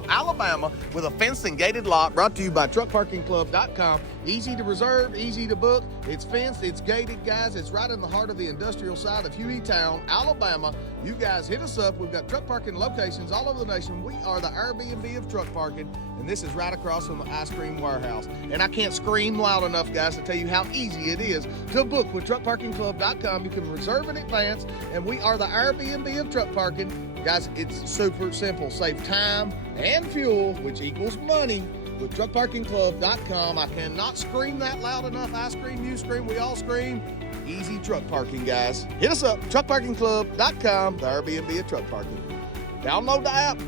Hueytown, Alabama, with a fenced and gated lot, brought to you by truckparkingclub.com. Easy to reserve, easy to book. It's fenced, it's gated, guys. It's right in the heart of the industrial side of Hueytown, Alabama. You guys hit us up. We've got truck parking locations all over the nation. We are the Airbnb of truck parking, and this is right across from the ice cream warehouse. And I can't scream loud enough, guys, to tell you how easy it is to book with truckparkingclub.com. You can reserve in advance, and we are the Airbnb of truck parking. Guys, it's super simple. Save time and fuel, which equals money, with truckparkingclub.com. I cannot scream that loud enough. I scream, you scream, we all scream. Easy truck parking, guys. Hit us up, truckparkingclub.com, the Airbnb of truck parking. Download the app.